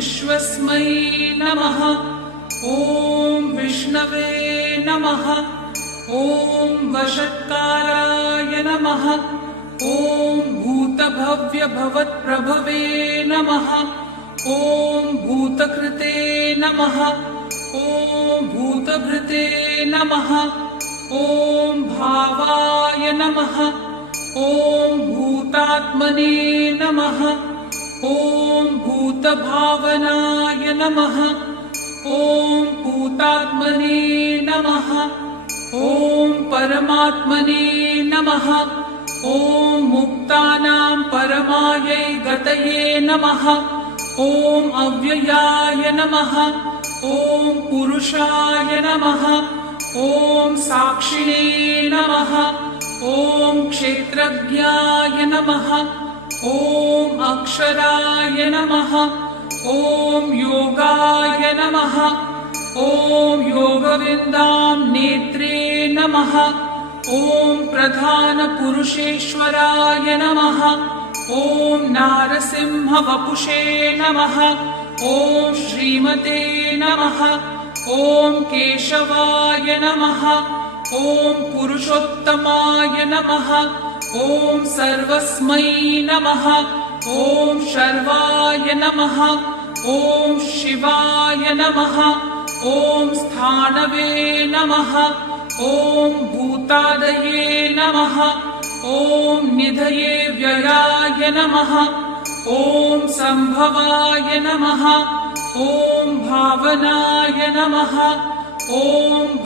विश्वस्मै नमः। ॐ विष्णवे नमः। ॐ वषट्काराय नमः। ॐ भूतभव्यभवत्प्रभवे नमः। ॐ भूतकृते नमः। ॐ भूतभृते नमः। ॐ भावाय नमः। ॐ भूतात्मने नमः। ॐ भूतभावनाय नमः। ॐ भूतात्मने नमः। ॐ परमात्मने नमः। ॐ मुक्तानां परमायै गतये नमः। ॐ अव्ययाय नमः। ॐ पुरुषाय नमः। ॐ साक्षिणे नमः। ॐ क्षेत्रज्ञाय नमः। ॐ अक्षराय नमः। ॐ योगाय नमः। ॐ योगविन्दां नेत्रे नमः। ॐ प्रधानपुरुषेश्वराय नमः। ॐ नारसिंहवपुषे नमः। ॐ श्रीमते नमः। ॐ केशवाय नमः। ॐ पुरुषोत्तमाय नमः। ॐ सर्वस्मै नमः। ॐ शर्वाय नमः। ॐ शिवाय नमः। ॐ स्थाणवे नमः। ॐ भूतादये नमः। ॐ निधये व्ययाय नमः। ॐ सम्भवाय नमः। ॐ भावनाय नमः। ॐ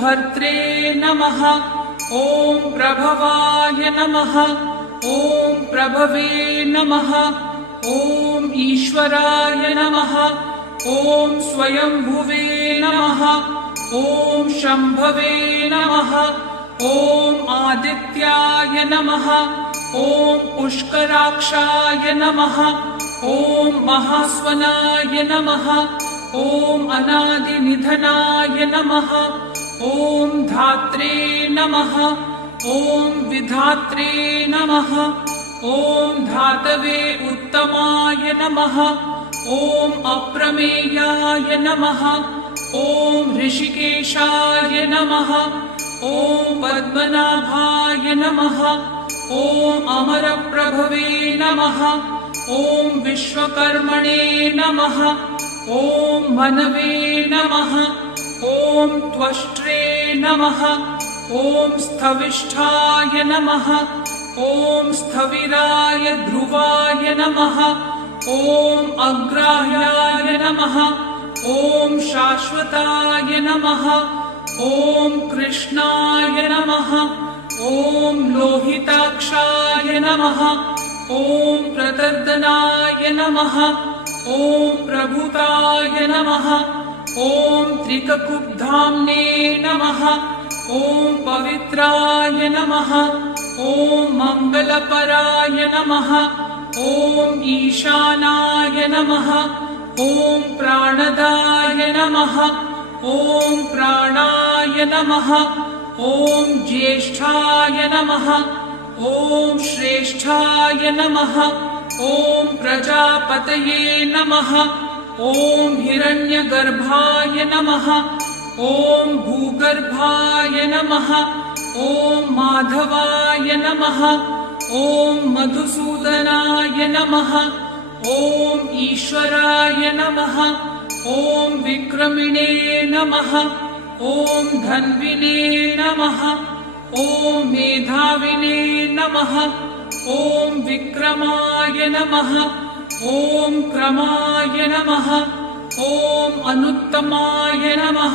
भर्त्रे नमः। ॐ प्रभवाय नमः। ॐ प्रभवे नमः। ॐ ईश्वराय नमः। ॐ स्वयंभुवे नमः। ॐ शम्भवे नमः। ॐ आदित्याय नमः। ॐ पुष्कराक्षाय नमः। ॐ महास्वनाय नमः। ॐ अनादिनिधनाय नमः। ॐ धात्रे नमः। ॐ विधात्रे नमः। ॐ धातवे उत्तमाय नमः। ॐ अप्रमेयाय नमः। ॐ ऋषिकेशाय नमः। ॐ पद्मनाभाय नमः। ॐ अमरप्रभवे नमः। ॐ विश्वकर्मणे नमः। ॐ मनवे नमः। ॐ त्वष्ट्रे नमः। ॐ स्थविष्ठाय नमः। ॐ स्थविराय ध्रुवाय नमः। ॐ अग्राह्याय नमः। ॐ शाश्वताय नमः। ॐ कृष्णाय नमः। ॐ लोहिताक्षाय नमः। ॐ प्रतर्दनाय नमः। ॐ प्रभुताय नमः। ॐ त्रिककुब्धाम्ने नमः। ॐ पवित्राय नमः। ॐ मङ्गलपराय नमः। ॐ ईशानाय नमः। ॐ प्राणदाय नमः। ॐ प्राणाय नमः। ॐ ज्येष्ठाय नमः। ॐ श्रेष्ठाय नमः। ॐ प्रजापतये नमः। ॐ हिरण्यगर्भाय नमः। ॐ भूगर्भाय नमः। ॐ माधवाय नमः। ॐ मधुसूदनाय नमः। ॐ ईश्वराय नमः। ॐ विक्रमिणे नमः। ॐ धन्विने नमः। ॐ मेधाविने नमः। ॐ विक्रमाय नमः। ॐ क्रमाय नमः। ॐ अनुत्तमाय नमः।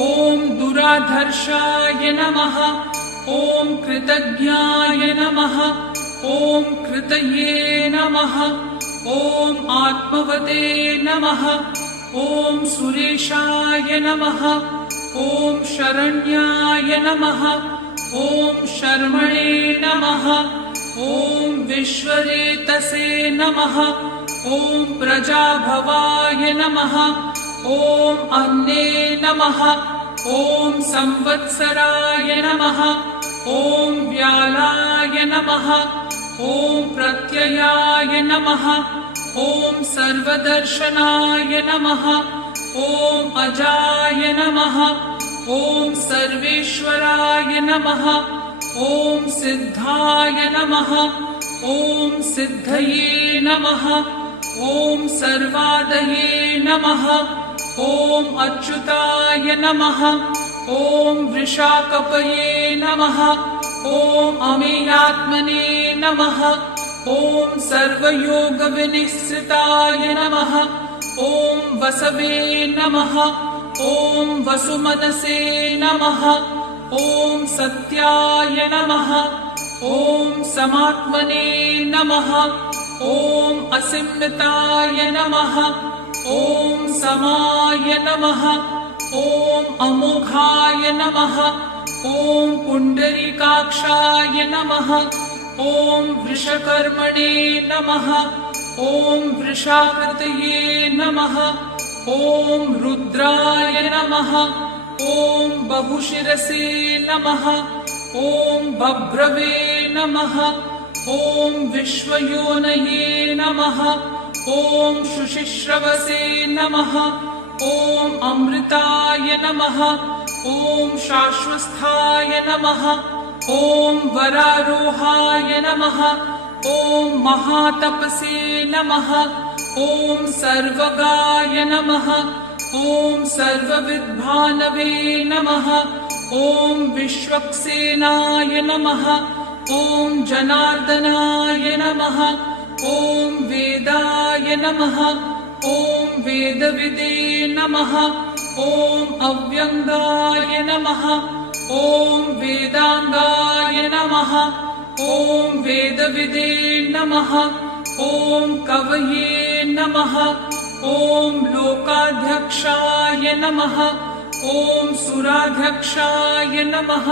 ॐ दुराधर्षाय नमः। ॐ कृतज्ञाय नमः। ॐ कृतये नमः। ॐ आत्मवते नमः। ॐ सुरेशाय नमः। ॐ शरण्याय नमः। ॐ शर्मणे नमः। ॐ विश्वरेतसे नमः। ॐ प्रजाभवाय नमः। ॐ अन्ने नमः। ॐ संवत्सराय नमः। ॐ व्यालाय नमः। ॐ प्रत्ययाय नमः। ॐ सर्वदर्शनाय नमः। ॐ अजाय नमः। ॐ सर्वेश्वराय नमः। ॐ सिद्धाय नमः। ॐ सिद्धये नमः। ॐ सर्वादये नमः। ॐ अच्युताय नमः। ॐ वृषाकपये नमः। ॐ अमेयात्मने नमः। ॐ सर्वयोगविनिःसृताय नमः। ॐ वसवे नमः। ॐ वसुमनसे नमः। ॐ सत्याय नमः। ॐ समात्मने नमः। ॐ असिम्मिताय नमः। ॐ समाय नमः। ॐ अमोघाय नमः। ॐ पुण्डरीकाक्षाय नमः। ॐ वृषकर्मणे नमः। ॐ वृषाकृतये नमः। ॐ रुद्राय नमः। ॐ बहुशिरसे नमः। ॐ बभ्रवे नमः। ॐ विश्वयोनये नमः। ॐ शुशिश्रवसे नमः। ॐ अमृताय नमः। ॐ शाश्वस्थाय नमः। ॐ वरारोहाय नमः। ॐ महातपसे नमः। ॐ सर्वगाय नमः। ॐ सर्वविद्भानवे नमः। ॐ विश्वक्सेनाय नमः। ॐ जनार्दनाय नमः। ॐ वेदाय नमः। ॐ वेदविदे नमः। ॐ अव्यङ्गाय नमः। ॐ वेदाङ्गाय नमः। ॐ वेदविदे नमः। ॐ कवये नमः। ॐ लोकाध्यक्षाय नमः। ॐ सुराध्यक्षाय नमः।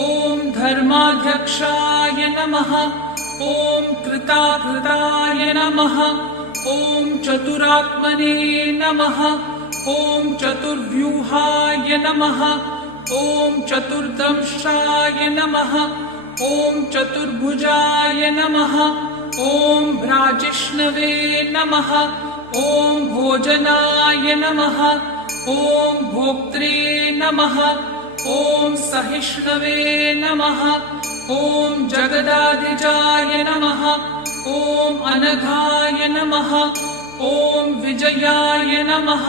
ॐ धर्माध्यक्षाय नमः। ॐ कृताकृताय नमः। ॐ चतुरात्मने नमः। ॐ चतुर्व्यूहाय नमः। ॐ चतुर्दंशाय नमः। ॐ चतुर्भुजाय नमः। ॐ भ्राजिष्णवे नमः। ॐ भोजनाय नमः। ॐ भोक्त्रे नमः। ॐ सहिष्णवे नमः। ॐ जगदादिजाय नमः। ॐ अनघाय नमः। ॐ विजयाय नमः।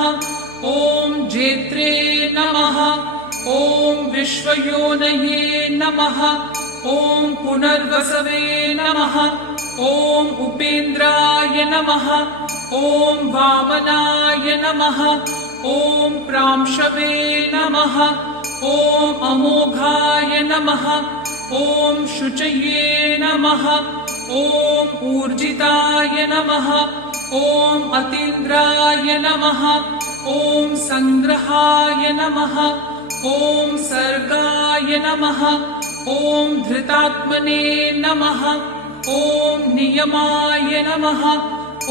ॐ जेत्रे नमः। ॐ विश्वयोनये नमः। ॐ पुनर्वसवे नमः। ॐ उपेन्द्राय नमः। ॐ वामनाय नमः। ॐ प्रांशवे नमः। ॐ अमोघाय नमः। ॐ शुचये नमः। ॐ ऊर्जिताय नमः। ॐ अतीन्द्राय नमः। ॐ सङ्ग्रहाय नमः। ॐ सर्गाय नमः। ॐ धृतात्मने नमः। ॐ नियमाय नमः।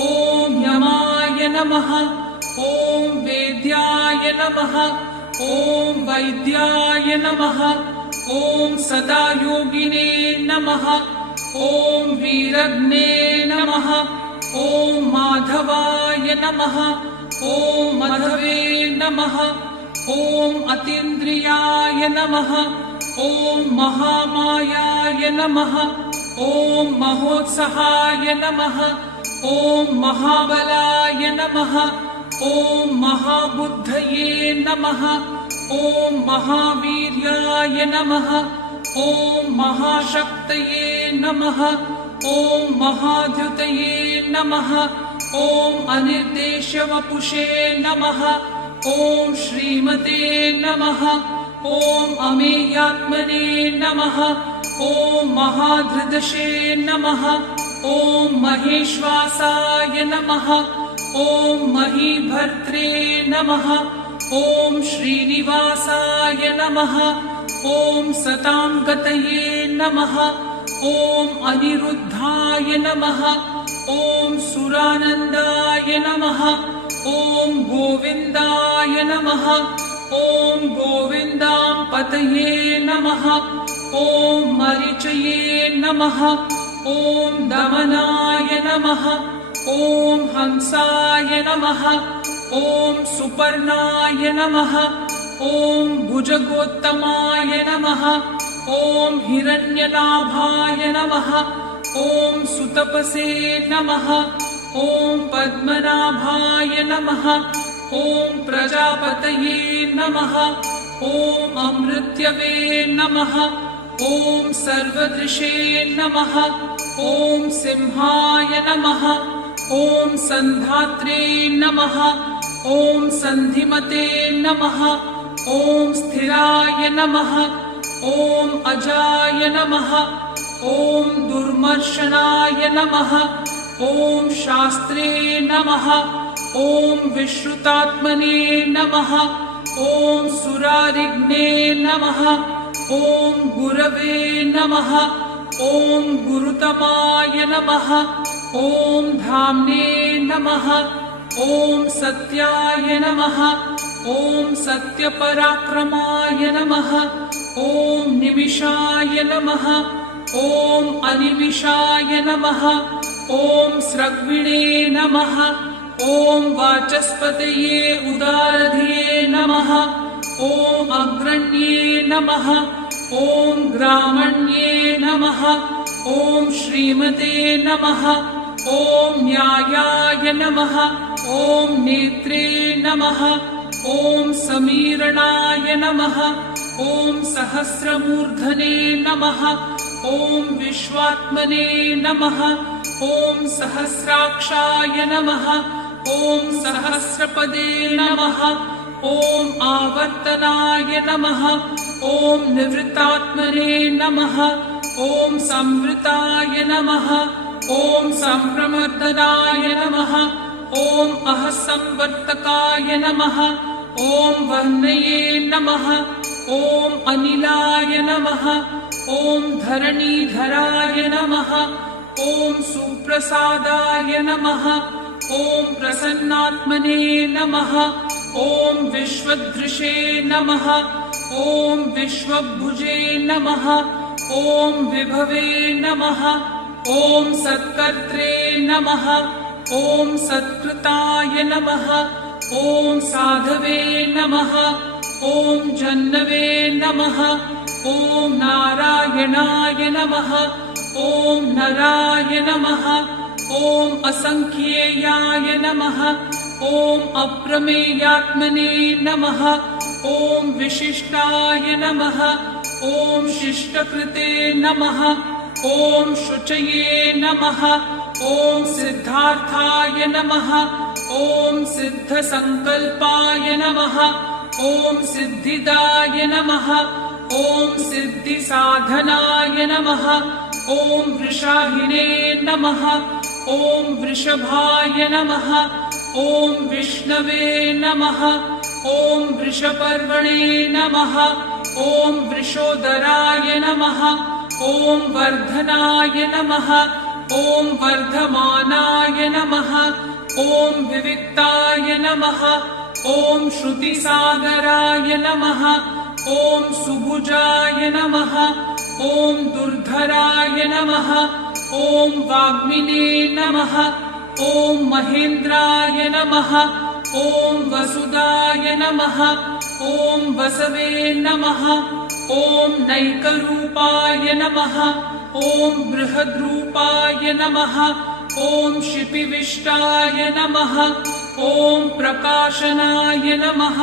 ॐ यमाय नमः। ॐ वेद्याय नमः। ॐ वैद्याय नमः। ॐ सदायोगिने नमः। ॐ वीरग्ने नमः। ॐ माधवाय नमः। ॐ मधवे नमः। ॐ अतीन्द्रियाय नमः। ॐ महामायाय नमः। ॐ महोत्सहाय नमः। ॐ महाबलाय नमः। ॐ महाबुद्धये नमः। ॐ महावीर्याय नमः। ॐ महाशक्तये नमः। ॐ महाद्युतये नमः। ॐ अनिर्देश्यवपुषे नमः। ॐ श्रीमते नमः। ॐ अमेयात्मने नमः। ॐ महाधृदशे नमः। ॐ महेश्वासाय नमः। ॐ महीभर्त्रे नमः। ॐ श्रीनिवासाय नमः। ॐ सताङ्गतये नमः। ॐ अनिरुद्धाय नमः। ॐ सुरानन्दाय नमः। ॐ गोविन्दाय नमः। ॐ गोविन्दां पतये नमः। ॐ मरीचये नमः। ॐ दमनाय नमः। ॐ हंसाय नमः। ॐ सुपर्णाय नमः। ॐ भुजगोत्तमाय नमः। ॐ हिरण्यनाभाय नमः। ॐ सुतपसे नमः। ॐ पद्मनाभाय नमः। ॐ प्रजापतये नमः। ॐ अमृत्यवे नमः। ॐ सर्वदृशे नमः। ॐ सिंहाय नमः। ॐ सन्धात्रे नमः। ॐ सन्धिमते नमः। ॐ स्थिराय नमः। ॐ अजाय नमः। ॐ दुर्मर्शनाय नमः। ॐ शास्त्रे नमः। ॐ विश्रुतात्मने नमः। ॐ सुरारिग्ने नमः। ॐ गुरवे नमः। ॐ गुरुतमाय नमः। ॐ धाम्ने नमः। ॐ सत्याय नमः। ॐ सत्यपराक्रमाय नमः। ॐ निमिषाय नमः। ॐ अनिमिषाय नमः। ॐ स्रग्विणे नमः। ॐ वाचस्पतये उदारधिये नमः। ॐ अग्रण्ये नमः। ॐ ग्रामण्ये नमः। ॐ श्रीमते नमः। ॐ न्यायाय नमः। ॐ नेत्रे नमः। ॐ समीरणाय नमः। ॐ सहस्रमूर्धने नमः। ॐ विश्वात्मने नमः। ॐ सहस्राक्षाय नमः। ॐ सहस्रपदे नमः। ॐ आवर्तनाय नमः। ॐ निवृत्तात्मने नमः। ॐ संवृताय नमः। ॐ सम्प्रमर्दनाय नमः। ॐ अहसंवर्तकाय नमः। ॐ वर्णये नमः। ॐ अनिलाय नमः। ॐ धरणीधराय नमः। ॐ सुप्रसादाय नमः। ॐ प्रसन्नात्मने नमः। ॐ विश्वदृशे नमः। ॐ विश्वभुजे नमः। ॐ विभवे नमः। ॐ सत्कर्त्रे नमः। ॐ सत्कृताय नमः। ॐ साधवे नमः। ॐ जह्नवे नमः। ॐ नारायणाय नमः। ॐ नराय नमः। ॐ असंख्येयाय नमः। ॐ अप्रमेयात्मने नमः। ॐ विशिष्टाय नमः। ॐ शिष्टकृते नमः। ॐ शुचये नमः। ॐ सिद्धार्थाय नमः। ॐ सिद्धसंकल्पाय नमः। ॐ सिद्धिदाय नमः। ॐ सिद्धिसाधनाय नमः। ॐ वृषाहिने नमः। ॐ वृषभाय नमः। ॐ विष्णवे नमः। ॐ वृषपर्वणे नमः। ॐ वृषोदराय नमः। ॐ वर्धनाय नमः। ॐ वर्धमानाय नमः। ॐ विविक्ताय नमः। ॐ श्रुतिसागराय नमः। ॐ सुभुजाय नमः। ॐ दुर्धराय नमः। ॐ वाग्मिने नमः। ॐ महेन्द्राय नमः। ॐ वसुदाय नमः। ॐ वसवे नमः। ॐ नैकरूपाय नमः। ॐ बृहद्रूपाय नमः। ॐ शिपिविष्टाय नमः। ॐ प्रकाशनाय नमः।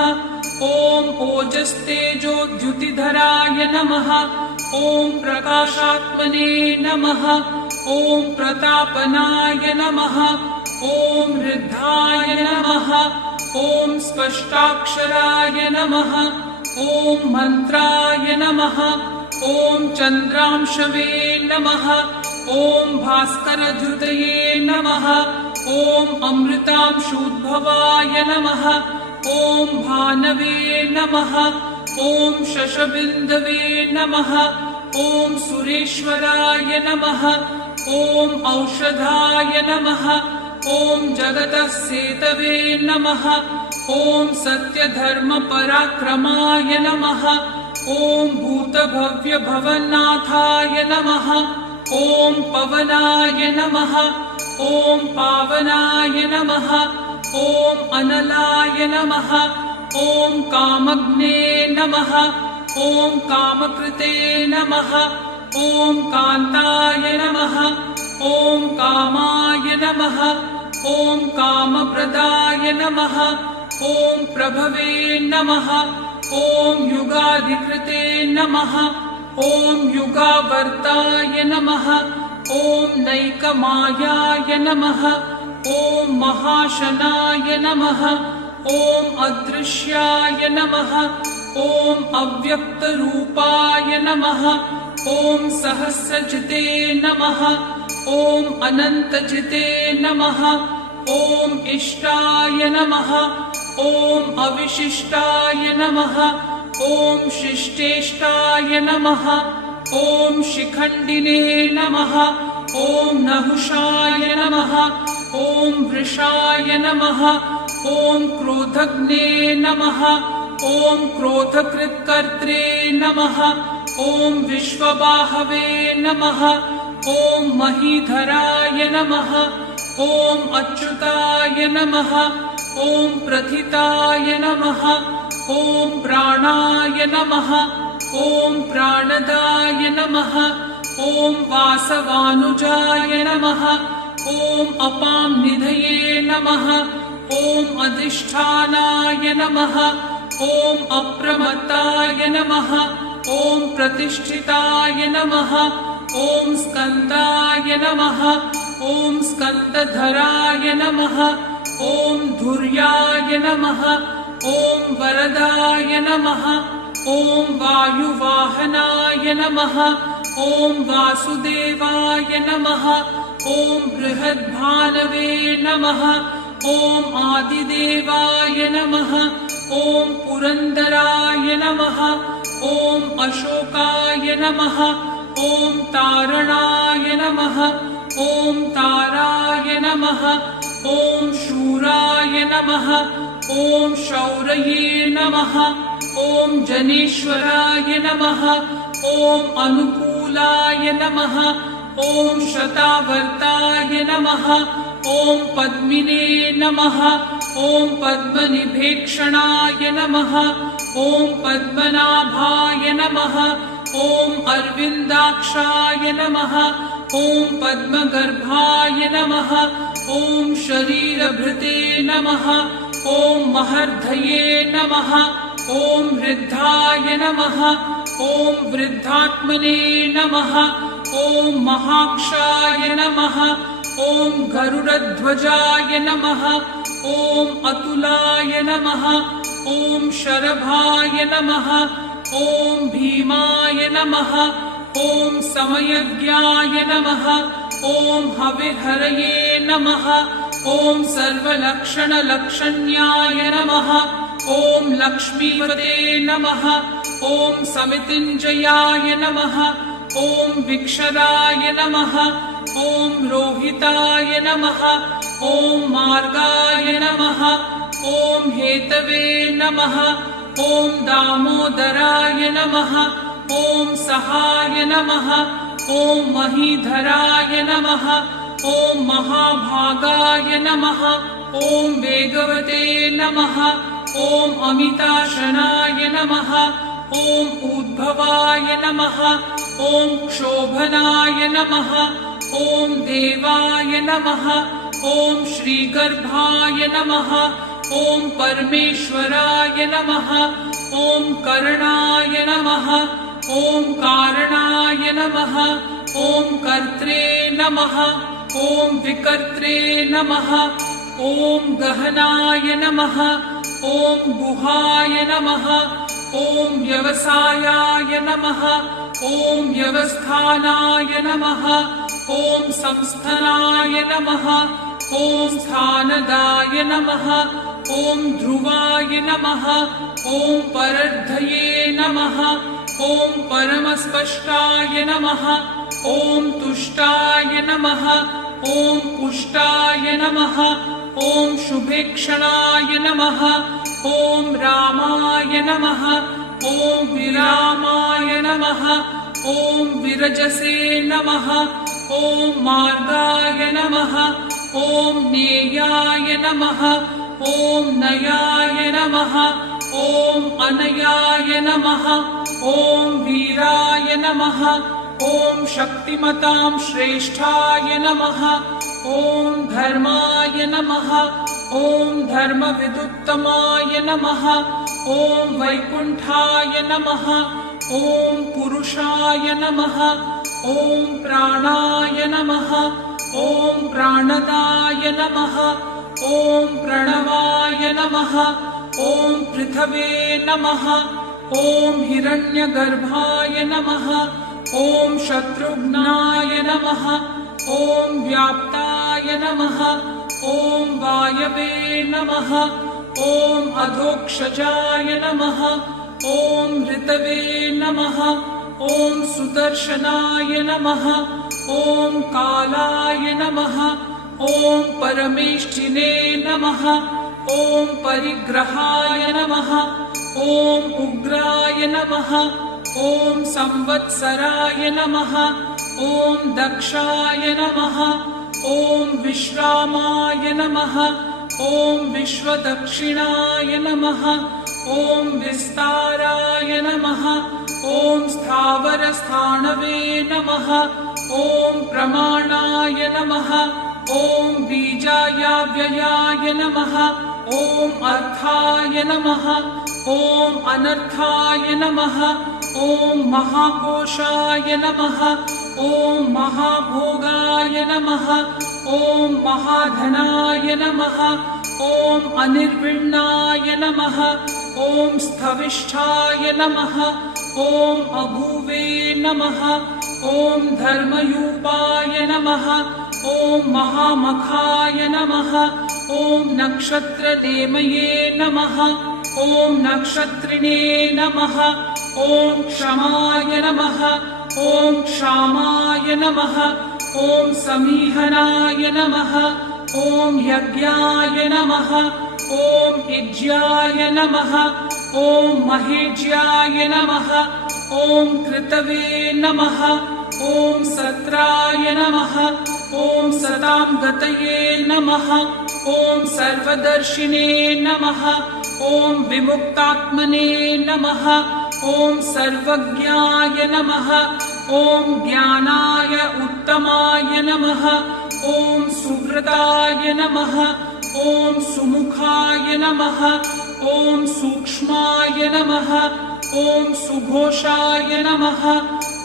ॐ ओजस्तेजोद्युतिधराय नमः। ॐ प्रकाशात्मने नमः। ॐ प्रतापनाय नमः। ॐ ऋद्धाय नमः। ॐ स्पष्टाक्षराय नमः। ॐ मन्त्राय नमः। ॐ चन्द्रांशवे नमः। ॐ भास्करधृतये नमः। ॐ अमृतांशूद्भवाय नमः। ॐ भानवे नमः। ॐ शशबिन्दवे नमः। ॐ सुरेश्वराय नमः। ॐ औषधाय नमः। ॐ जगतः सेतवे नमः। ॐ सत्यधर्मपराक्रमाय नमः। ॐ भूतभव्यभवन्नाथाय नमः। ॐ पवनाय नमः। ॐ पावनाय नमः ॐ अनलाय नमः ॐ कामग्ने नमः ॐ कामकृते नमः ॐ कान्ताय नमः ॐ कामाय नमः ॐ कामप्रदाय नमः ॐ प्रभवे नमः ॐ युगाधिकृते नमः ॐ युगावर्ताय नमः ॐ नैकमायाय नमः ॐ महाशनाय नमः ॐ अदृश्याय नमः ॐ अव्यक्तरूपाय नमः ॐ सहस्रजिते नमः ॐ अनन्तजिते नमः ॐ इष्टाय नमः ॐ अविशिष्टाय नमः ॐ शिष्टेष्टाय नमः ॐ शिखण्डिने नमः ॐ नहुषाय नमः ॐ वृषाय नमः ॐ क्रोधग्ने नमः ॐ क्रोधकृत्कर्त्रे नमः ॐ विश्वबाहवे नमः ॐ महीधराय नमः ॐ अच्युताय नमः ॐ प्रथिताय नमः ॐ प्राणाय नमः ॐ प्राणदाय नमः ॐ वासवानुजाय नमः ॐ अपांनिधये नमः ॐ अधिष्ठानाय नमः ॐ अप्रमत्ताय नमः ॐ प्रतिष्ठिताय नमः ॐ स्कन्दाय नमः ॐ स्कन्दधराय नमः ॐ धुर्याय नमः ॐ वरदाय नमः ॐ वायुवाहनाय नमः ॐ वासुदेवाय नमः ॐ बृहद्भानवे नमः ॐ आदिदेवाय नमः ॐ पुरन्दराय नमः ॐ अशोकाय नमः ॐ तारणाय नमः ॐ ताराय नमः ॐ शूराय नमः ॐ शौरये नमः ॐ जनेश्वराय नमः ॐ अनुकूलाय नमः ॐ शतावर्ताय नमः ॐ पद्मिने नमः ॐ पद्मनिभेक्षणाय नमः ॐ पद्मनाभाय नमः ॐ अरविन्दाक्षाय नमः ॐ पद्मगर्भाय नमः ॐ शरीरभृते नमः ॐ महर्धये नमः ॐ वृद्धाय नमः ॐ वृद्धात्मने नमः ॐ महाक्षाय नमः ॐ गरुडध्वजाय नमः ॐ अतुलाय नमः ॐ शरभाय नमः ॐ भीमाय नमः ॐ समयज्ञाय नमः ॐ हविर्हरये नमः ॐ सर्वलक्षणलक्षण्याय नमः ॐ लक्ष्मीवते नमः ॐ समितिञ्जयाय नमः ॐ विक्षराय नमः ॐ रोहिताय नमः ॐ मार्गाय नमः ॐ हेतवे नमः ॐ दामोदराय नमः ॐ सहाय नमः ॐ महीधराय नमः ॐ महाभागाय नमः ॐ वेगवते नमः ॐ अमिताशनाय नमः ॐ उद्भवाय नमः ॐ क्षोभनाय नमः ॐ देवाय नमः ॐ श्रीगर्भाय नमः ॐ परमेश्वराय नमः ॐ करणाय नमः ॐ कारणाय नमः ॐ कर्त्रे नमः ॐ विकर्त्रे नमः ॐ गहनाय नमः ॐ गुहाय नमः ॐ व्यवसायाय नमः ॐ व्यवस्थानाय नमः ॐ संस्थानाय नमः ॐ स्थानदाय नमः ॐ ध्रुवाय नमः ॐ परर्धये नमः ॐ परमस्पष्टाय नमः ॐ तुष्टाय नमः ॐ पुष्टाय नमः ॐ शुभेक्षणाय नमः ॐ रामाय नमः ॐ विरामाय नमः ॐ विरजसे नमः ॐ मार्गाय नमः ॐ नेयाय नमः ॐ नयाय नमः ॐ अनयाय नमः ॐ वीराय नमः ॐ शक्तिमतां श्रेष्ठाय नमः ॐ धर्माय नमः ॐ धर्मविदुत्तमाय नमः ॐ वैकुण्ठाय नमः ॐ पुरुषाय नमः ॐ प्राणाय नमः ॐ प्राणदाय नमः ॐ प्रणवाय नमः ॐ पृथवे नमः ॐ हिरण्यगर्भाय नमः ॐ शत्रुघ्नाय नमः ॐ व्याप्ताय नमः ॐ वायवे नमः ॐ अधोक्षजाय नमः ॐ ऋतवे नमः ॐ सुदर्शनाय नमः ॐ कालाय नमः ॐ परमेष्ठिने नमः ॐ परिग्रहाय नमः ॐ उग्राय नमः ॐ संवत्सराय नमः ॐ दक्षाय नमः ॐ विश्रामाय नमः ॐ विश्वदक्षिणाय नमः ॐ विस्ताराय नमः ॐ स्थावरस्थाणवे नमः ॐ प्रमाणाय नमः ॐ बीजायाव्ययाय नमः ॐ अर्थाय नमः ॐ अनर्थाय नमः ॐ महाकोशाय नमः ॐ महाभोगाय नमः ॐ महाधनाय नमः ॐ अनिर्विण्णाय नमः ॐ स्थविष्ठाय नमः ॐ अभुवे नमः ॐ धर्मयूपाय नमः ॐ महामखाय नमः ॐ नक्षत्रनेमये नमः ॐ नक्षत्रिणे नमः ॐ क्षमाय नमः ॐ क्षामाय नमः ॐ समीहनाय नमः ॐ यज्ञाय नमः ॐ इज्याय नमः ॐ महेज्याय नमः ॐ कृतवे नमः ॐ सत्राय नमः ॐ सतां गतये नमः ॐ सर्वदर्शिने नमः ॐ विमुक्तात्मने नमः ॐ सर्वज्ञाय नमः ॐ ज्ञानाय उत्तमाय नमः ॐ सुहृदाय नमः ॐ सुमुखाय नमः ॐ सूक्ष्माय नमः ॐ सुघोषाय नमः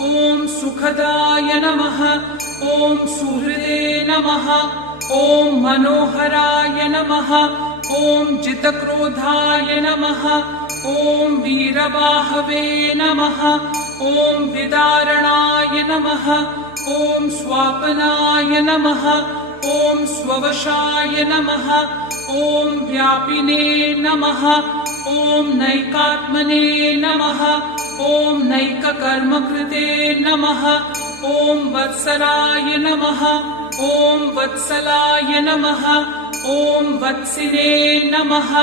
ॐ सुखदाय नमः ॐ सुहृदे नमः ॐ मनोहराय नमः ॐ जितक्रोधाय नमः ॐ वीरबाहवे नमः ॐ विदारणाय नमः ॐ स्वापनाय नमः ॐ स्ववशाय नमः ॐ व्यापिने नमः ॐ नैकात्मने नमः ॐ नैककर्मकृते नमः ॐ वत्सराय नमः ॐ वत्सलाय नमः ॐ वत्सिने नमः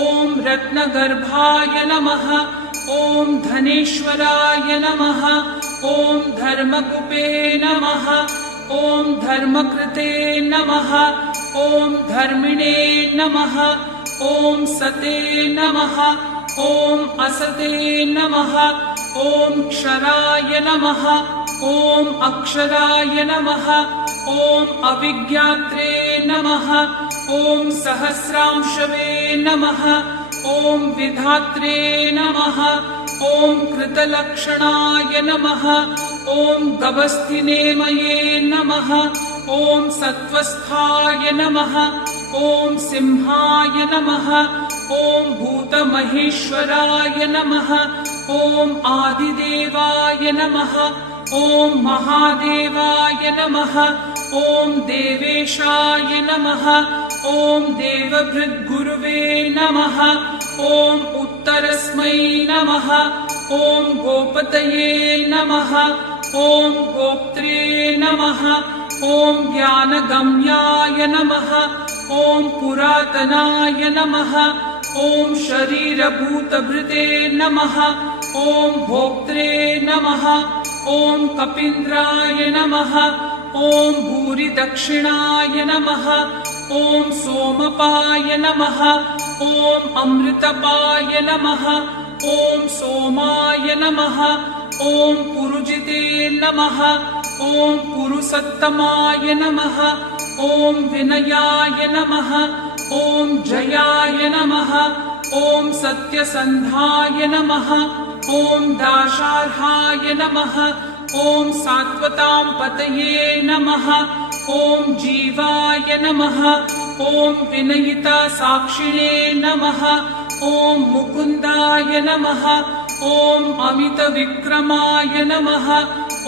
ॐ रत्नगर्भाय नमः ॐ धनेश्वराय नमः ॐ धर्मकुपे नमः ॐ धर्मकृते नमः ॐ धर्मिणे नमः ॐ सते नमः ॐ असते नमः ॐ क्षराय नमः ॐ अक्षराय नमः ॐ अविज्ञात्रे नमः ॐ सहस्रांशवे नमः ॐ विधात्रे नमः ॐ कृतलक्षणाय नमः ॐ गभस्तिनेमये नमः ॐ सत्त्वस्थाय नमः ॐ सिंहाय नमः ॐ भूतमहेश्वराय नमः ॐ आदिदेवाय नमः ॐ महादेवाय नमः ॐ देवेशाय नमः ॐ देवभृद्गुरुवे नमः ॐ उत्तरस्मै नमः ॐ गोपतये नमः ॐ गोप्त्रे नमः ॐ ज्ञानगम्याय नमः ॐ पुरातनाय नमः ॐ शरीरभूतभृते नमः ॐ भोक्त्रे नमः ॐ कपीन्द्राय नमः ॐ भूरिदक्षिणाय नमः ॐ सोमपाय नमः ॐ अमृतपाय नमः ॐ सोमाय नमः ॐ पुरुजिते नमः ॐ पुरुषोत्तमाय नमः ॐ विनयाय नमः ॐ जयाय नमः ॐ सत्यसन्धाय नमः ॐ दाशार्हाय नमः ॐ सात्वतां पतये नमः ॐ जीवाय नमः ॐ विनयिता साक्षिणे नमः ॐ मुकुन्दाय नमः ॐ अमितविक्रमाय नमः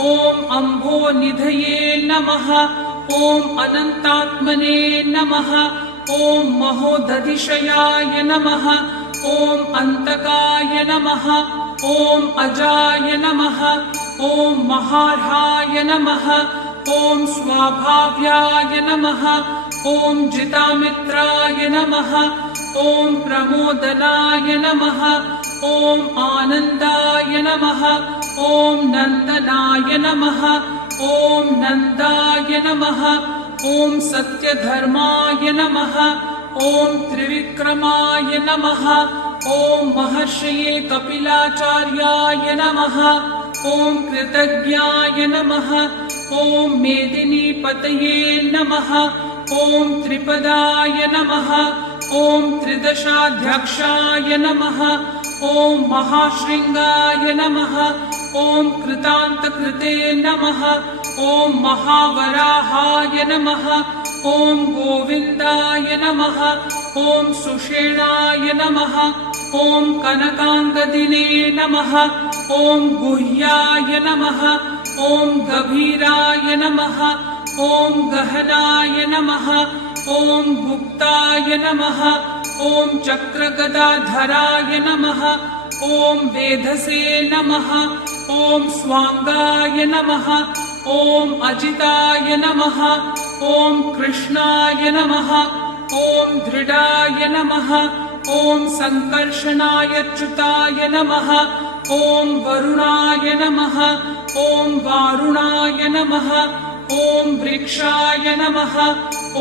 ॐ अम्भोनिधये नमः ॐ अनन्तात्मने नमः ॐ महोदधिशयाय नमः ॐ अन्तकाय नमः ॐ अजाय नमः ॐ महार्हाय नमः ॐ स्वाभाव्याय नमः ॐ जितामित्राय नमः ॐ प्रमोदनाय नमः ॐ आनन्दाय नमः ॐ नन्दनाय नमः ॐ नन्दाय नमः ॐ सत्यधर्माय नमः ॐ त्रिविक्रमाय नमः ॐ महर्षये कपिलाचार्याय नमः ॐ कृतज्ञाय नमः ॐ मेदिनीपतये नमः ॐ त्रिपदाय नमः ॐ त्रिदशाध्यक्षाय नमः ॐ महाशृङ्गाय नमः ॐ कृतान्तकृते नमः ॐ महावराहाय नमः ॐ गोविन्दाय नमः ॐ सुषेणाय नमः ॐ कनकाङ्गदिने नमः ॐ गुह्याय नमः ॐ गभीराय नमः ॐ गहनाय नमः ॐ गुप्ताय नमः ॐ चक्रगदाधराय नमः ॐ वेधसे नमः ॐ स्वाङ्गाय नमः ॐ अजिताय नमः ॐ कृष्णाय नमः ॐ दृढाय नमः ॐ सङ्कर्षणायच्युताय नमः ॐ वरुणाय नमः ॐ वारुणाय नमः ॐ वृक्षाय नमः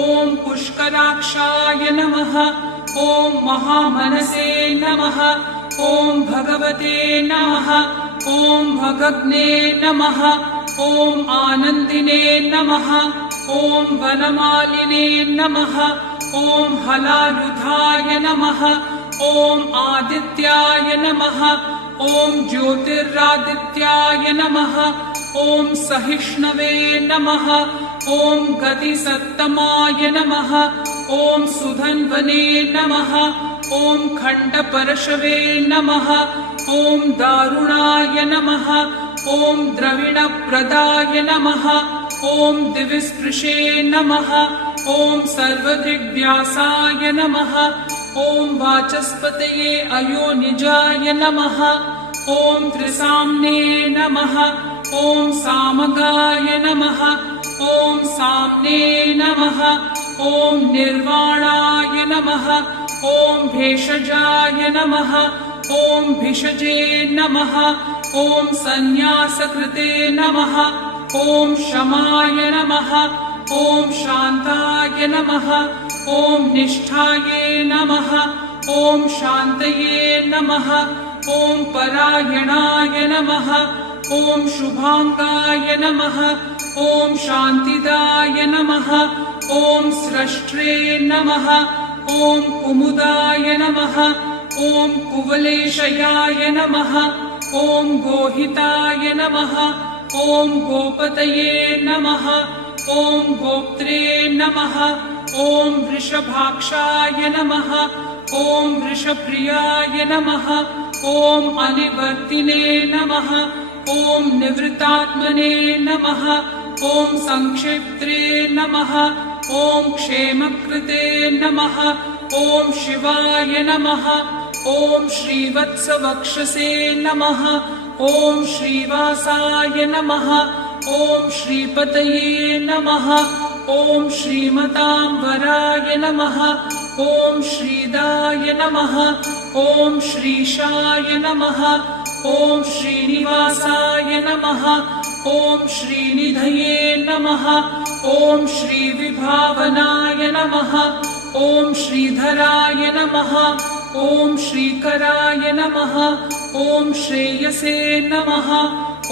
ॐ पुष्कराक्षाय नमः ॐ महामनसे नमः ॐ भगवते नमः ॐ भगग्ने नमः ॐ आनन्दिने नमः ॐ वनमालिने नमः ॐ हलायुधाय नमः ॐ आदित्याय नमः ॐ ज्योतिरादित्याय नमः ॐ सहिष्णवे नमः ॐ गतिसत्तमाय नमः ॐ सुधन्वने नमः ॐ खण्डपरशवे नमः ॐ दारुणाय नमः ॐ द्रविणप्रदाय नमः ॐ दिविस्पृशे नमः ॐ सर्वदृग्व्यासाय नमः ॐ वाचस्पतये अयोनिजाय नमः ॐ त्रिसाम्ने नमः ॐ सामगाय नमः ॐ साम्ने नमः ॐ निर्वाणाय नमः ॐ भेषजाय नमः ॐ भिषजे नमः ॐ सन्न्यासकृते नमः ॐ शमाय नमः ॐ शान्ताय नमः ॐ निष्ठाये नमः ॐ शान्तये नमः ॐ परायणाय नमः ॐ शुभाङ्गाय नमः ॐ शान्तिदाय नमः ॐ स्रष्ट्रे नमः ॐ कुमुदाय नमः ॐ कुवलेशयाय नमः ॐ गोहिताय नमः ॐ गोपतये नमः ॐ गोप्त्रे नमः ॐ वृषभाक्षाय नमः ॐ वृषप्रियाय नमः ॐ अनिवर्तिने नमः ॐ निवृत्तात्मने नमः ॐ संक्षिप्त्रे नमः ॐ क्षेमकृते नमः ॐ शिवाय नमः ॐ श्रीवत्सवक्षसे नमः ॐ श्रीवासाय नमः ॐ श्रीपतये नमः ॐ श्रीमताम्बराय नमः ॐ श्रीदाय नमः ॐ श्रीशाय नमः ॐ श्रीनिवासाय नमः ॐ श्रीनिधये नमः। ॐ श्रीविभावनाय नमः। ॐ श्रीधराय नमः। ॐ श्रीकराय नमः। ॐ श्रेयसे नमः।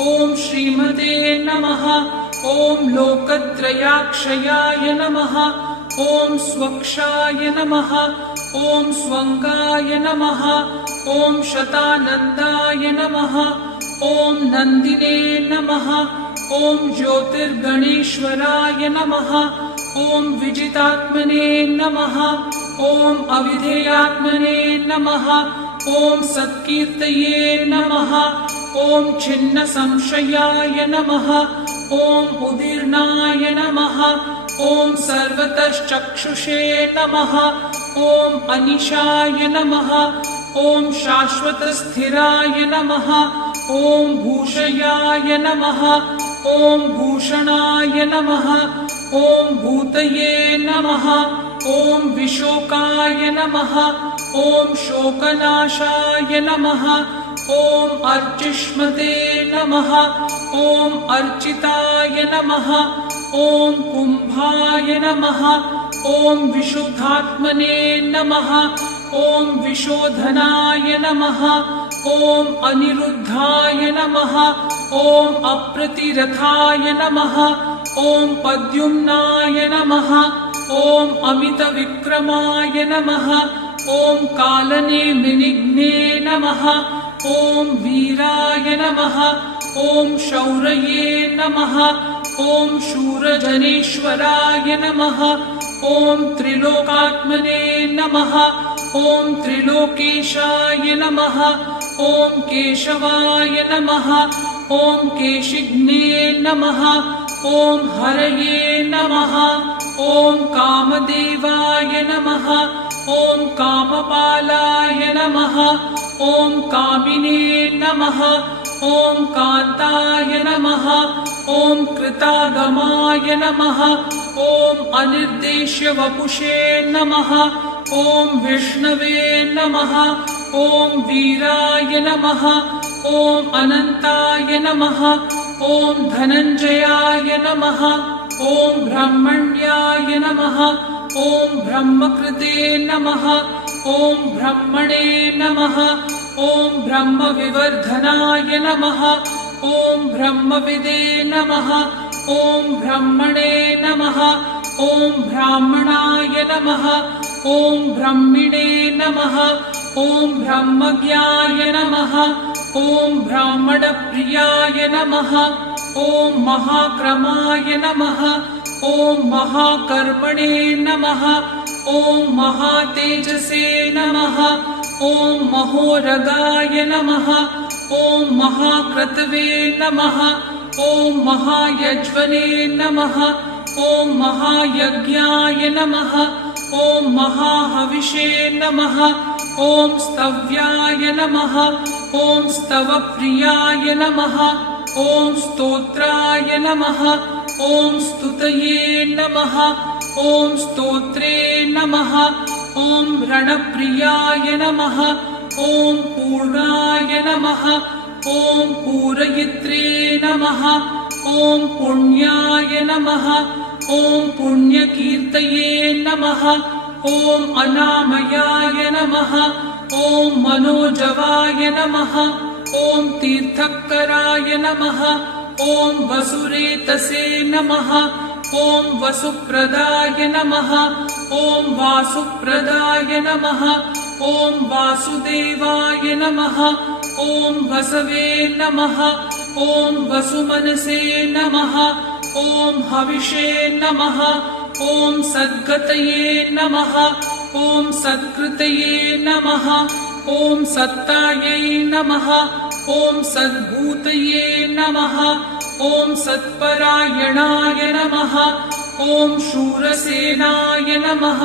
ॐ श्रीमते नमः। ॐ लोकत्रयाक्षयाय नमः। ॐ स्वक्षाय नमः। ॐ स्वङ्गाय नमः। ॐ शतानन्दाय नमः। ॐ नन्दिने नमः। ॐ ज्योतिर्गणेश्वराय नमः। ॐ विजितात्मने नमः। ॐ अविधेयात्मने नमः। ॐ सत्कीर्तये नमः। ॐ छिन्नसंशयाय नमः। ॐ उदीर्णाय नमः। ॐ सर्वतश्चक्षुषे नमः। ॐ अनिशाय नमः। ॐ शाश्वतस्थिराय नमः। ॐ भूषयाय नमः। ॐ भूषणाय नमः। ॐ भूतये नमः। ॐ विशोकाय नमः। ॐ शोकनाशाय नमः। ॐ अर्चिष्मते नमः। ॐ अर्चिताय नमः। ॐ कुम्भाय नमः। ॐ विशुद्धात्मने नमः। ॐ विशोधनाय नमः। ॐ अनिरुद्धाय नमः। ॐ अप्रतिरथाय नमः। ॐ पद्युम्नाय नमः। ॐ अमितविक्रमाय नमः। ॐ कालनेमिनिघ्ने नमः। ॐ वीराय नमः। ॐ शौर्ये नमः। ॐ शूरजनेश्वराय नमः। ॐ त्रिलोकात्मने नमः। ॐ त्रिलोकेशाय नमः। ॐ केशवाय नमः। ॐ केशिघ्ने नमः। ॐ हरये नमः। ॐ कामदेवाय नमः। ॐ कामपालाय नमः। ॐ कामिने नमः। ॐ कान्ताय नमः। ॐ कृतागमाय नमः। ॐ अनिर्देश्यवपुषे नमः। ॐ विष्णवे नमः। ॐ वीराय नमः। ॐ अनन्ताय नमः। ॐ धनञ्जयाय नमः। ॐ ब्रह्मण्याय नमः। ॐ ब्रह्मकृते नमः। ॐ ब्रह्मणे नमः। ॐ ब्रह्मविवर्धनाय नमः। ॐ ब्रह्मविदे नमः। ॐ ब्रह्मणे नमः। ॐ ब्राह्मणाय नमः। ॐ ब्रह्मिणे नमः। ॐ ब्रह्मज्ञाय नमः। ॐ ब्राह्मणप्रियाय नमः। ॐ महाक्रमाय नमः। ॐ महाकर्मणे नमः। ॐ महातेजसे नमः। ॐ महोरगाय नमः। ॐ महाक्रतवे नमः। ॐ महायज्वने नमः। ॐ महायज्ञाय नमः। ॐ महाहविषे नमः। ॐ स्तव्याय नमः। ॐ स्तवप्रियाय नमः। ॐ स्तोत्राय नमः। ॐ स्तुतये नमः। ॐ स्तोत्रे नमः। ॐ रणप्रियाय नमः। ॐ पूर्णाय नमः। ॐ पूरयित्रे नमः। ॐ पुण्याय नमः। ॐ पुण्यकीर्तये नमः। ॐ अनामयाय नमः। ॐ मनोजवाय नमः। ॐ तीर्थङ्कराय नमः। ॐ वसुरेतसे नमः। ॐ वसुप्रदाय नमः। ॐ वासुप्रदाय नमः। ॐ वासुदेवाय नमः। ॐ वसवे नमः। ॐ वसुमनसे नमः। ॐ हविषे नमः। ॐ सद्गतये नमः। ॐ सत्कृतये नमः। ॐ सत्तायै नमः। ॐ सद्भूतये नमः। ॐ सत्परायणाय नमः। ॐ शूरसेनाय नमः।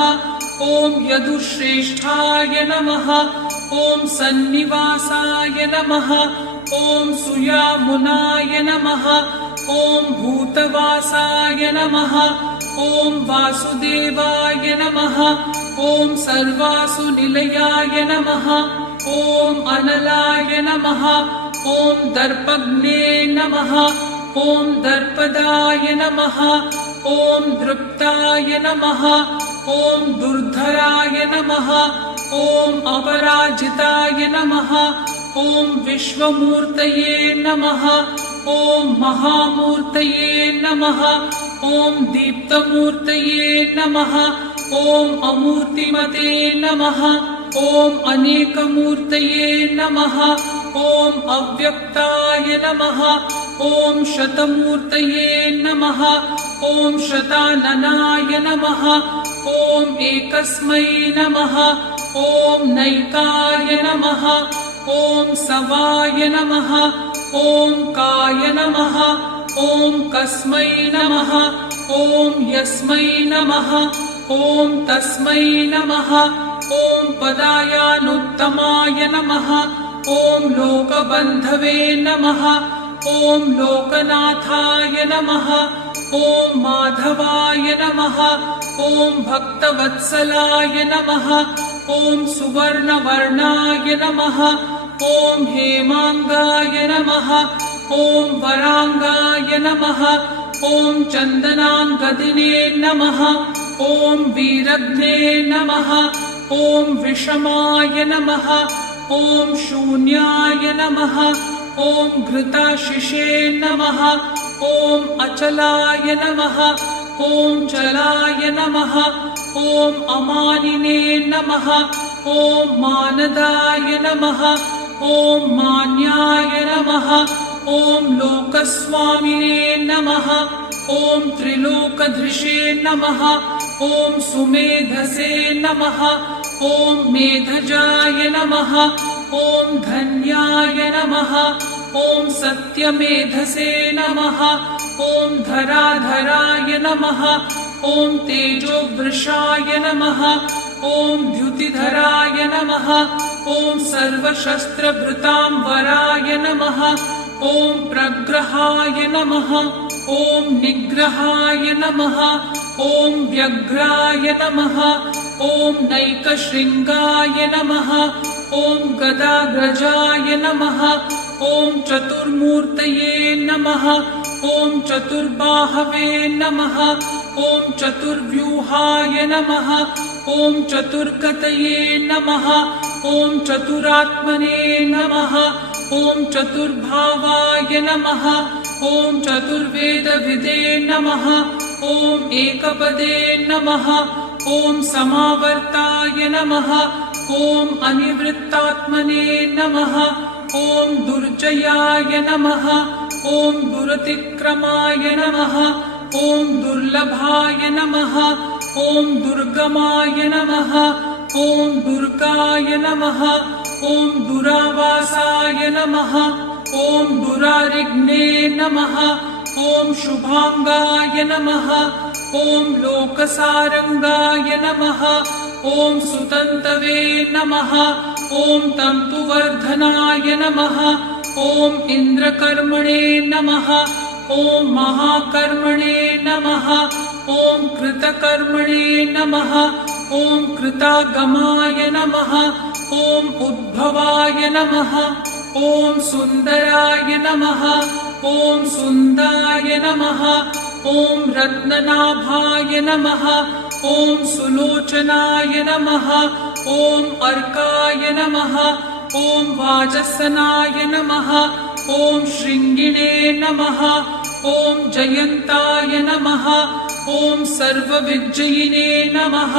ॐ यदुश्रेष्ठाय नमः। ॐ सन्निवासाय नमः। ॐ सुयामुनाय नमः। ॐ भूतवासाय नमः। ॐ वासुदेवाय नमः। ॐ सर्वासुनिलयाय नमः। ॐ अनलाय नमः। ॐ दर्पग्ने नमः। ॐ दर्पदाय नमः ॐ दृप्ताय नमः ॐ दुर्धराय नमः ॐ अपराजिताय नमः ॐ विश्वमूर्तये नमः ॐ महामूर्तये नमः ॐ दीप्तमूर्तये नमः ॐ अमूर्तिमते नमः ॐ अनेकमूर्तये नमः ॐ अव्यक्ताय नमः ॐ शतमूर्तये नमः ॐ शताननाय नमः ॐ एकस्मै नमः ॐ नैकाय नमः ॐ सवाय नमः ॐ काय नमः ॐ कस्मै नमः ॐ यस्मै नमः ॐ तस्मै नमः ॐ पदायानुत्तमाय नमः ॐ लोकबन्धवे नमः ॐ लोकनाथाय नमः ॐ माधवाय नमः ॐ भक्तवत्सलाय नमः ॐ सुवर्णवर्णाय नमः ॐ हेमाङ्गाय नमः ॐ वराङ्गाय नमः ॐ चन्दनाङ्गदिने नमः ॐ वीरग्ने नमः ॐ विषमाय नमः ॐ शून्याय नमः ॐ घृताशिषे नमः ॐ अचलाय नमः ॐ चलाय नमः ॐ अमानिने नमः ॐ मानदाय नमः ॐ मान्याय नमः ॐ लोकस्वामिने नमः ॐ त्रिलोकधृषे नमः ॐ सुमेधसे नमः ॐ मेधजाय नमः ॐ धन्याय नमः ॐ सत्यमेधसे नमः ॐ धराधराय नमः ॐ तेजोवृषाय नमः ॐ द्युतिधराय नमः ॐ सर्वशस्त्रभृताम्बराय नमः ॐ प्रग्रहाय नमः ॐ निग्रहाय नमः ॐ व्यग्राय नमः ॐ नैकशृङ्गाय नमः ॐ गदाग्रजाय नमः ॐ चतुर्मूर्तये नमः ॐ चतुर्बाहवे नमः ॐ चतुर्व्यूहाय नमः ॐ चतुर्गतये नमः ॐ चतुरात्मने नमः ॐ चतुर्भावाय नमः ॐ चतुर्वेदविदे नमः ॐ एकपदे नमः ॐ समावर्ताय नमः ॐ अनिवृत्तात्मने नमः ॐ दुर्जयाय नमः ॐ दुरतिक्रमाय नमः ॐ दुर्लभाय नमः ॐ दुर्गमाय नमः ॐ दुर्गाय नमः ॐ दुरावासाय नमः ॐ दुरारिग्ने नमः ॐ शुभाङ्गाय नमः ॐ लोकसारङ्गाय नमः ॐ सुतन्तवे नमः ॐ तन्तुवर्धनाय नमः ॐ इन्द्रकर्मणे नमः ॐ महाकर्मणे नमः ॐ कृतकर्मणे नमः ॐ कृतागमाय नमः ॐ उद्भवाय नमः ॐ सुन्दराय नमः ॐ सुन्दाय नमः ॐ रत्ननाभाय नमः ॐ सुलोचनाय नमः ॐ अर्काय नमः ॐ वाजसनाय नमः ॐ शृङ्गिणे नमः ॐ जयन्ताय नमः ॐ सर्वविजयिने नमः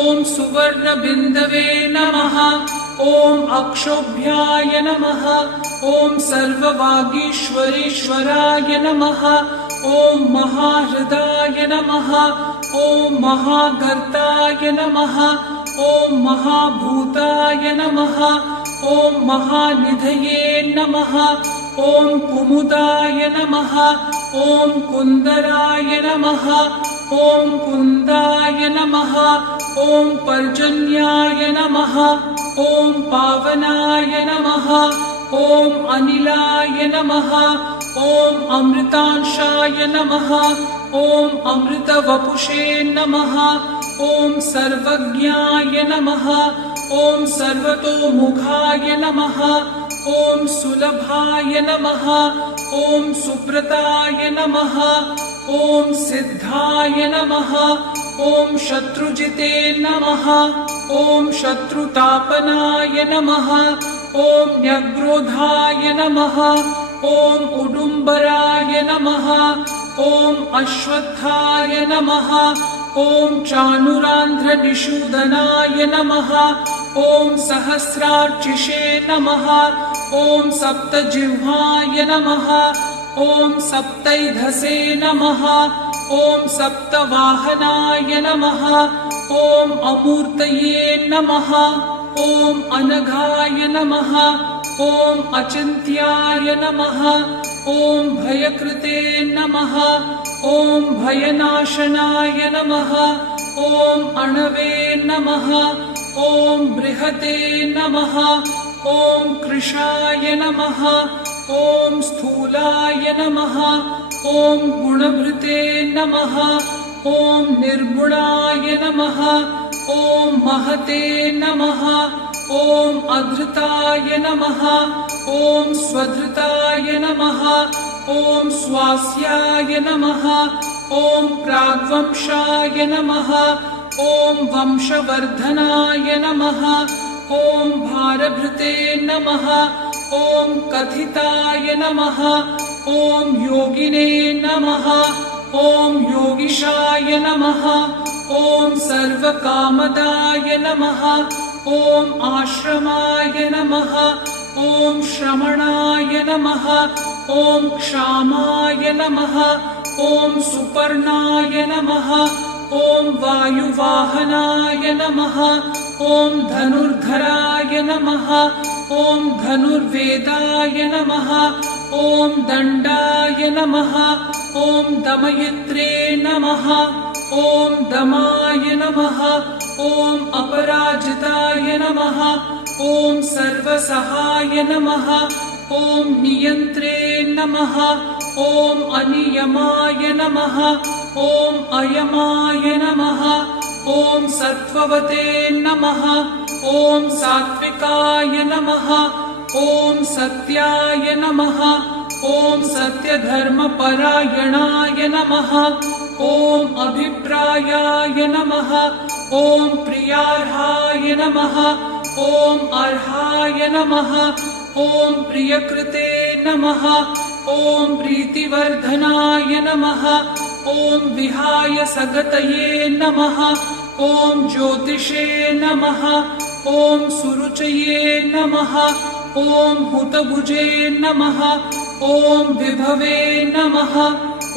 ॐ सुवर्णबिन्दवे नमः ॐ अक्षोभ्याय नमः ॐ सर्ववागीश्वरेश्वराय नमः ॐ महाहृदाय नमः ॐ महागर्ताय नमः ॐ महाभूताय नमः ॐ महानिधये नमः ॐ कुमुदाय नमः ॐ कुन्दराय नमः ॐ कुन्दाय नमः ॐ पर्जन्याय नमः ॐ पावनाय नमः ॐ अनिलाय नमः ॐ अमृतांशाय नमः ॐ अमृतवपुषे नमः ॐ सर्वज्ञाय नमः ॐ सर्वतोमुखाय नमः ॐ सुलभाय नमः ॐ सुब्रताय नमः ॐ सिद्धाय नमः ॐ शत्रुजिते नमः ॐ शत्रुतापनाय नमः ॐ न्यग्रोधाय नमः ॐ उडुम्बराय नमः ॐ अश्वत्थाय नमः ॐ चाणुरान्ध्रनिषूदनाय नमः ॐ सहस्रार्चिषे नमः ॐ सप्तजिह्वाय नमः ॐ सप्तैधसे नमः ॐ सप्तवाहनाय नमः ॐ अमूर्तये नमः ॐ अनघाय नमः ॐ अचिन्त्याय नमः ॐ भयकृते नमः ॐ भयनाशनाय नमः ॐ अणवे नमः ॐ बृहते नमः ॐ कृशाय नमः ॐ स्थूलाय नमः ॐ गुणभृते नमः ॐ निर्गुणाय नमः ॐ महते नमः ॐ अधृताय नमः ॐ स्वधृताय नमः ॐ स्वास्याय नमः ॐ प्राग्वंशाय नमः ॐ वंशवर्धनाय नमः ॐ भारभृते नमः ॐ कथिताय नमः ॐ योगिने नमः ॐ योगिशाय नमः ॐ सर्वकामदाय नमः ॐ आश्रमाय नमः ॐ श्रमणाय नमः ॐ क्षामाय नमः ॐ सुपर्णाय नमः ॐ वायुवाहनाय नमः ॐ धनुर्धराय नमः ॐ धनुर्वेदाय नमः ॐ दण्डाय नमः ॐ दमयित्रे नमः ॐ दमाय नमः ॐ अपराजिताय नमः ॐ सर्वसहाय नमः ॐ नियन्त्रे नमः ॐ अनियमाय नमः ॐ अयमाय नमः ॐ सत्त्ववते नमः ॐ सात्विकाय नमः ॐ सत्याय नमः ॐ सत्यधर्मपरायणाय नमः ॐ अभिप्रायाय नमः ॐ प्रियार्हाय नमः ॐ अर्हाय नमः ॐ प्रियकृते नमः ॐ प्रीतिवर्धनाय नमः ॐ विहाय सगतये नमः ॐ ज्योतिषे नमः ॐ सुरुचये नमः ॐ हुतभुजे नमः ॐ विभवे नमः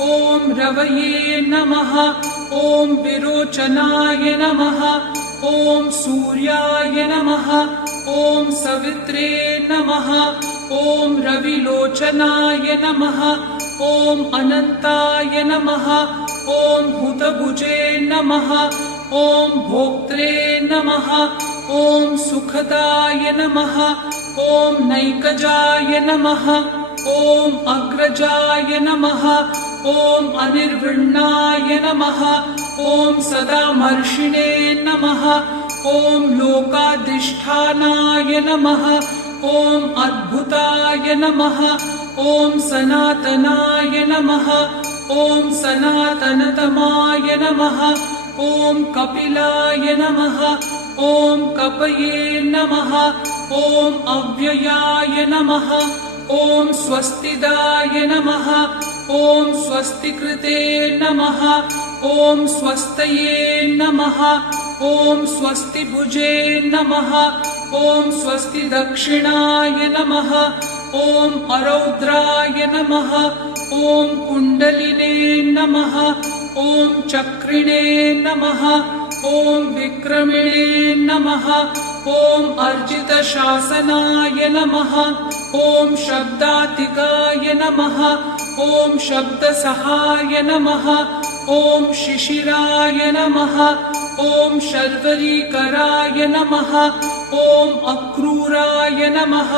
ॐ रवये नमः ॐ विरोचनाय नमः ॐ सूर्याय नमः ॐ सवित्रे नमः ॐ रविलोचनाय नमः ॐ अनन्ताय नमः ॐ हुतभुजे नमः ॐ भोक्त्रे नमः ॐ सुखदाय नमः ॐ नैकजाय नमः ॐ अग्रजाय नमः ॐ अनिर्वृण्णाय नमः ॐ सदामर्षिणे नमः ॐ लोकाधिष्ठानाय नमः ॐ अद्भुताय नमः ॐ सनातनाय नमः ॐ सनातनतमाय नमः ॐ कपिलाय नमः ॐ कपये नमः ॐ अव्ययाय नमः ॐ स्वस्तिदाय नमः ॐ स्वस्तिकृते नमः ॐ स्वस्तये नमः ॐ स्वस्तिभुजे नमः ॐ स्वस्तिदक्षिणाय नमः ॐ अरौद्राय नमः ॐ कुण्डलिने नमः ॐ चक्रिणे नमः ॐ विक्रमिणे नमः ॐ अर्जितशासनाय नमः ॐ शब्दातिकाय नमः ॐ शब्दसहाय नमः ॐ शिशिराय नमः ॐ शर्वरीकराय नमः ॐ अक्रूराय नमः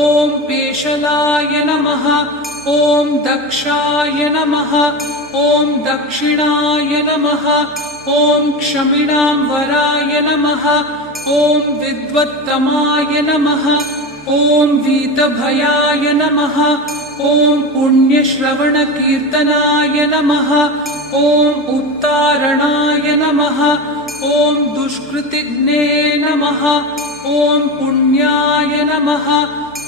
ॐ पेशलाय नमः ॐ दक्षाय नमः ॐ दक्षिणाय नमः ॐ क्षमिणां वराय नमः ॐ विद्वत्तमाय नमः ॐ वीतभयाय नमः ॐ पुण्यश्रवणकीर्तनाय नमः ॐ उत्तारणाय नमः ॐ दुष्कृतिघ्ने नमः ॐ पुण्याय नमः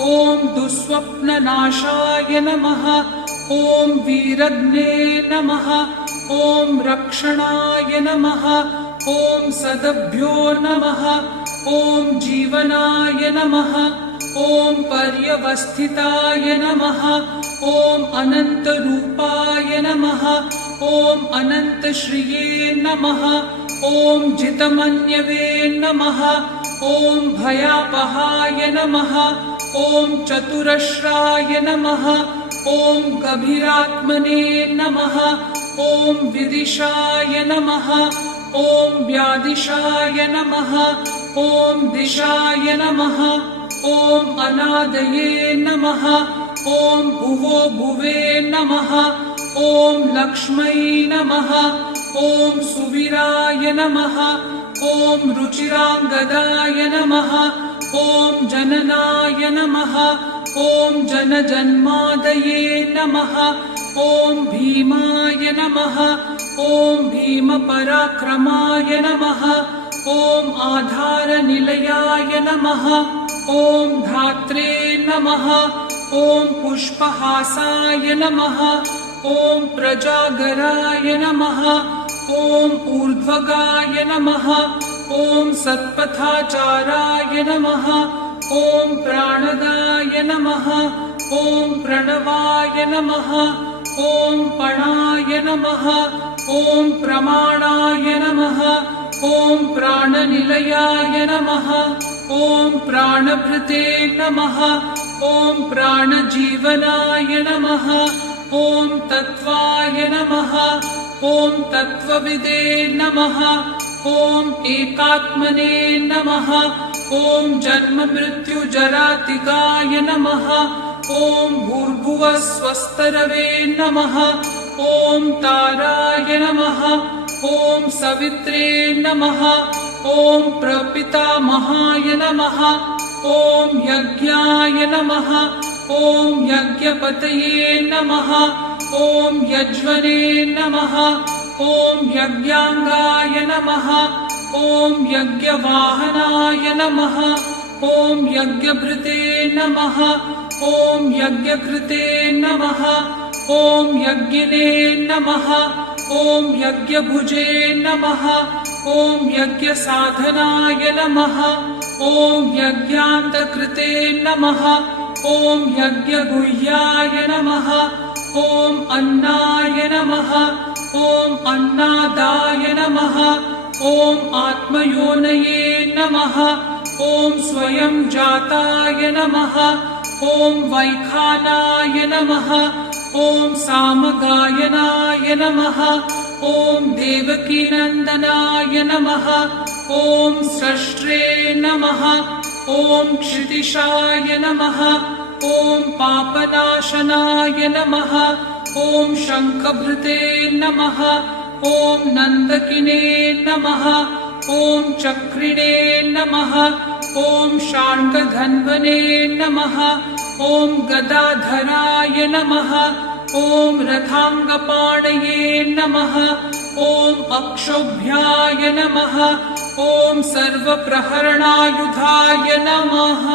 ॐ दुःस्वप्ननाशाय नमः ॐ वीरघ्ने नमः ॐ रक्षणाय नमः ॐ सदभ्यो नमः ॐ जीवनाय नमः ॐ पर्यवस्थिताय नमः ॐ अनन्तरूपाय नमः ॐ अनन्तश्रिये नमः ॐ जितमन्यवे नमः ॐ भयापहाय नमः ॐ चतुरश्राय नमः ॐ गभीरात्मने नमः ॐ विदिशाय नमः ॐ व्यादिशाय नमः ॐ दिशाय नमः ॐ अनादये नमः ॐ भुवो भुवे नमः ॐ लक्ष्मै नमः ॐ सुवीराय नमः ॐ रुचिराङ्गदाय नमः ॐ जननाय नमः ॐ जनजन्मादये नमः ॐ भीमाय नमः ॐ भीमपराक्रमाय नमः ॐ आधारनिलयाय नमः ॐ धात्रे नमः ॐ पुष्पहासाय नमः ॐ प्रजागराय नमः ॐ ऊर्ध्वगाय नमः ॐ सत्पथाचाराय नमः ॐ प्राणदाय नमः ॐ प्रणवाय नमः ॐ पणाय नमः ॐ प्रमाणाय नमः ॐ प्राणनिलयाय नमः ॐ प्राणभृते नमः ॐ प्राणजीवनाय नमः ॐ तत्त्वाय नमः ॐ तत्त्वविदे नमः ॐ एकात्मने नमः ॐ जन्ममृत्युजरातिकाय नमः ॐ भूर्भुवस्वस्तरवे नमः ॐ ताराय नमः ॐ सवित्रे नमः ॐ प्रपितामहाय नमः ॐ यज्ञाय नमः ॐ यज्ञपतये नमः ॐ यज्वने नमः ॐ यज्ञाङ्गाय नमः ॐ यज्ञवाहनाय नमः ॐ यज्ञभृते नमः ॐ यज्ञकृते नमः ॐ यज्ञिने नमः ॐ यज्ञभुजे नमः ॐ यज्ञसाधनाय नमः ॐ यज्ञान्तकृते नमः ॐ यज्ञगुह्याय नमः ॐ अन्नाय नमः ॐ अन्नादाय नमः ॐ आत्मयोनये नमः ॐ स्वयं जाताय नमः ॐ वैखानाय नमः ॐ सामगायनाय नमः ॐ देवकीनन्दनाय नमः ॐ स्रष्ट्रे नमः ॐ क्षितिशाय नमः ॐ पापनाशनाय नमः ॐ शङ्खभृते नमः ॐ नन्दकिने नमः ॐ चक्रिणे नमः ॐ शार्ङ्गधन्वने नमः ॐ गदाधराय नमः ॐ रथाङ्गपाणये नमः ॐ अक्षोभ्याय नमः ॐ सर्वप्रहरणायुधाय नमः।